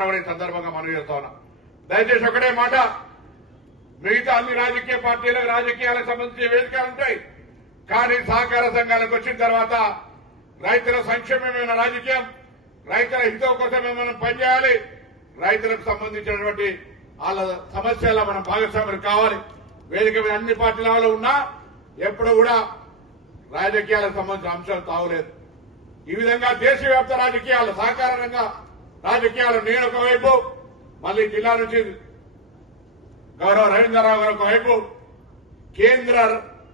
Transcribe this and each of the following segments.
సందర్భంగా మనం చేస్తాం. దయచేసి ఒకటే మాట, మిగతా అన్ని రాజకీయ పార్టీలకు రాజకీయాలకు సంబంధించిన వేదికలు ఉంటాయి. కానీ సహకార సంఘాలకు వచ్చిన తర్వాత రైతుల సంక్షేమమైన రాజకీయం, రైతుల హితం కోసం మనం పనిచేయాలి. రైతులకు సంబంధించినటువంటి వాళ్ళ సమస్యల మనం భాగస్వాములు కావాలి. వేదిక మీద అన్ని పార్టీల వాళ్ళు ఉన్నా ఎప్పుడు కూడా రాజకీయాలకు సంబంధించిన అంశాలు తావులేదు. ఈ విధంగా దేశవ్యాప్త రాజకీయాలు, సహకార రంగ రాజకీయాలు నేను ఒకవైపు, మళ్లీ జిల్లా నుంచి గౌరవ రవీంద్రరావు గారు ఒకవైపు, కేంద్ర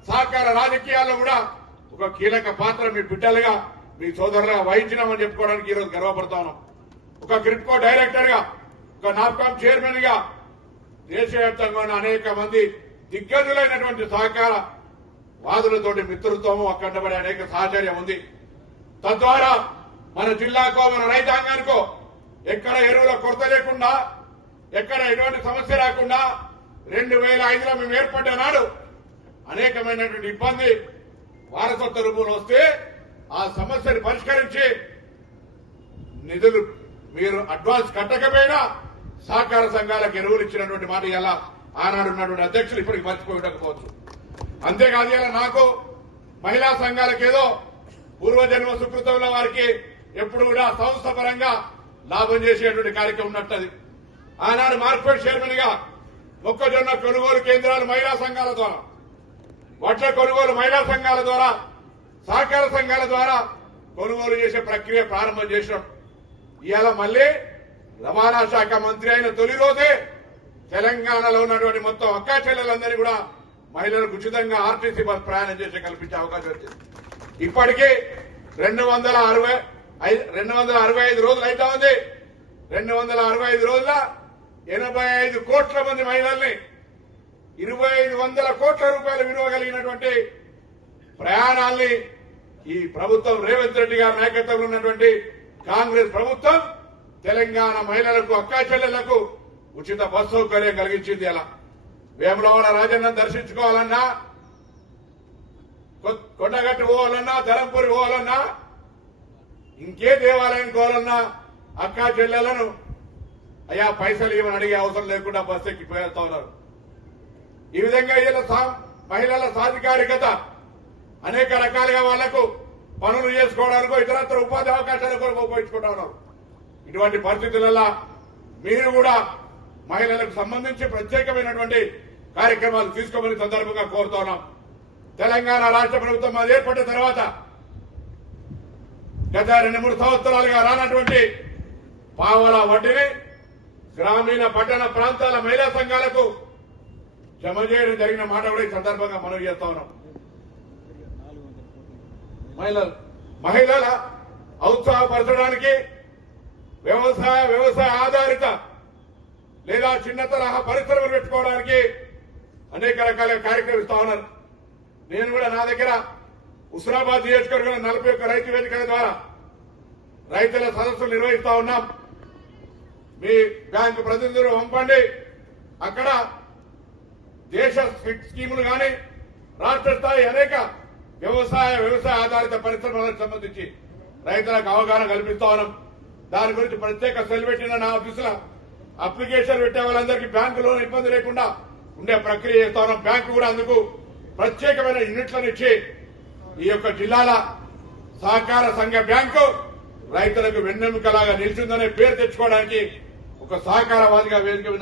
సహకార రాజకీయాల్లో కూడా ఒక కీలక పాత్ర మీ బిడ్డలుగా, మీ సోదరులుగా వహించినామని చెప్పుకోవడానికి ఈరోజు గర్వపడతా ఉన్నాం. ఒక క్రిప్కో డైరెక్టర్ గా, ఒక నాప్కామ్ చైర్మన్ గా దేశవ్యాప్తంగా ఉన్న అనేక మంది దిగ్గజులైనటువంటి సహకార వాదులతోటి మిత్రుత్వము, అక్కడబడే అనేక సహచర్యం ఉంది. తద్వారా మన జిల్లాకో, మన రైతాంగానికో ఎక్కడ ఎరువుల కొరత లేకుండా, ఎక్కడ ఎటువంటి సమస్య రాకుండా 2005లో మేము ఏర్పడ్డ నాడు అనేకమైనటువంటి ఇబ్బంది వారసత్వ రూపంలో వస్తే ఆ సమస్యను పరిష్కరించి నిధులు మీరు అడ్వాన్స్ కట్టకపోయినా సహకార సంఘాలకు ఎరువులు ఇచ్చినటువంటి మాట ఇలా ఆనాడు ఉన్నటువంటి అధ్యక్షులు ఇప్పటికి మర్చిపోయి ఉండకపోవచ్చు. అంతేకాదు ఇలా నాకు మహిళా సంఘాలకు ఏదో పూర్వజన్మ సుకృతంలో వారికి ఎప్పుడు కూడా సంస్థ పరంగా లాభం చేసేటువంటి కార్యక్రమం ఉన్నట్టు. ఆనాడు మార్కెట్ చైర్మన్ గా మొక్కజొన్న కొనుగోలు కేంద్రాలు మహిళా సంఘాల ద్వారా, వడ్ల కొనుగోలు మహిళా సంఘాల ద్వారా, సహకార సంఘాల ద్వారా కొనుగోలు చేసే ప్రక్రియ ప్రారంభం చేసినాం. ఇవాళ మళ్లీ రవాణా శాఖ మంత్రి అయిన తొలి రోజే తెలంగాణలో ఉన్నటువంటి మొత్తం అక్కా చెల్లెలందరినీ కూడా మహిళలకు ఉచితంగా ఆర్టీసీ బస్ ప్రయాణం చేసి కల్పించే అవకాశం వచ్చింది. ఇప్పటికీ 265 రోజులు అయితే ఉంది. 265 రోజుల 85 కోట్ల మంది మహిళల్ని 2500 కోట్ల రూపాయల విలువ కలిగినటువంటి ప్రయాణాల్ని ఈ ప్రభుత్వం, రేవంత్ రెడ్డి గారి నాయకత్వంలో ఉన్నటువంటి కాంగ్రెస్ ప్రభుత్వం తెలంగాణ మహిళలకు, అక్కా చెల్లెళ్లకు ఉచిత బస్ సౌకర్యం కలిగించింది. అలా వేములవాడ రాజన్నను దర్శించుకోవాలన్నా, కొండగట్టు పోవాలన్నా, ధరంపూరి పోవాలన్నా, ఇంకే దేవాలయం పోవాలన్నా అక్కా చెల్లెలను అయ్యా పైసలు ఇవ్వని అడిగే అవసరం లేకుండా బస్సు ఎక్కి పోయేస్తా ఉన్నారు. ఈ విధంగా ఇలా మహిళల సాధికారికత అనేక రకాలుగా వాళ్లకు పనులు చేసుకోవడానికో ఇతరత్ర ఉపాధి అవకాశాలు కూడా ఉపయోగించుకుంటా ఉన్నారు. ఇటువంటి పరిస్థితులలో మీరు కూడా మహిళలకు సంబంధించి ప్రత్యేకమైనటువంటి కార్యక్రమాలు తీసుకోమని సందర్భంగా కోరుతా ఉన్నాం. తెలంగాణ రాష్ట్ర ప్రభుత్వం అది ఏర్పడిన తర్వాత గత 2-3 సంవత్సరాలుగా రానటువంటి పావలా వడ్డీని గ్రామీణ పట్టణ ప్రాంతాల మహిళా సంఘాలకు జమ చేయడం జరిగిన మాట కూడా ఈ సందర్భంగా మనవి చేస్తా ఉన్నాం. మహిళల ఔత్సాహపరచడానికి వ్యవసాయ ఆధారిత లేదా చిన్న తరహా పరిశ్రమలు పెట్టుకోవడానికి అనేక రకాల కార్యక్రమాలు ఇస్తా ఉన్నారు. నేను కూడా నా దగ్గర హుస్నాబాద్ నియోజకవర్గంలో 41 రైతు వేదికల ద్వారా రైతుల సదస్సులు నిర్వహిస్తా ఉన్నాం. మీ బ్యాంకు ప్రతినిధులు పంపండి. అక్కడ దేశ స్కీములు కానీ రాష్ట్ర స్థాయి అనేక వ్యవసాయ ఆధారిత పరిశ్రమలకు సంబంధించి రైతులకు అవగాహన కల్పిస్తా ఉన్నాం. దాని గురించి ప్రత్యేక సెల్ పెట్టిన నా ఆఫీసులో అప్లికేషన్ పెట్టే వాళ్ళందరికీ బ్యాంకులో ఇబ్బంది లేకుండా ఉండే ప్రక్రియ చేస్తా ఉన్నాం. బ్యాంకు కూడా అందుకు ప్రత్యేకమైన యూనిట్లను ఇచ్చి ఈ యొక్క జిల్లాల సహకార సంఘ బ్యాంకు రైతులకు వెన్నెముకలాగా నిలిచిందనే పేరు తెచ్చుకోవడానికి ఒక సహకారవాదిగా వేదిక మీద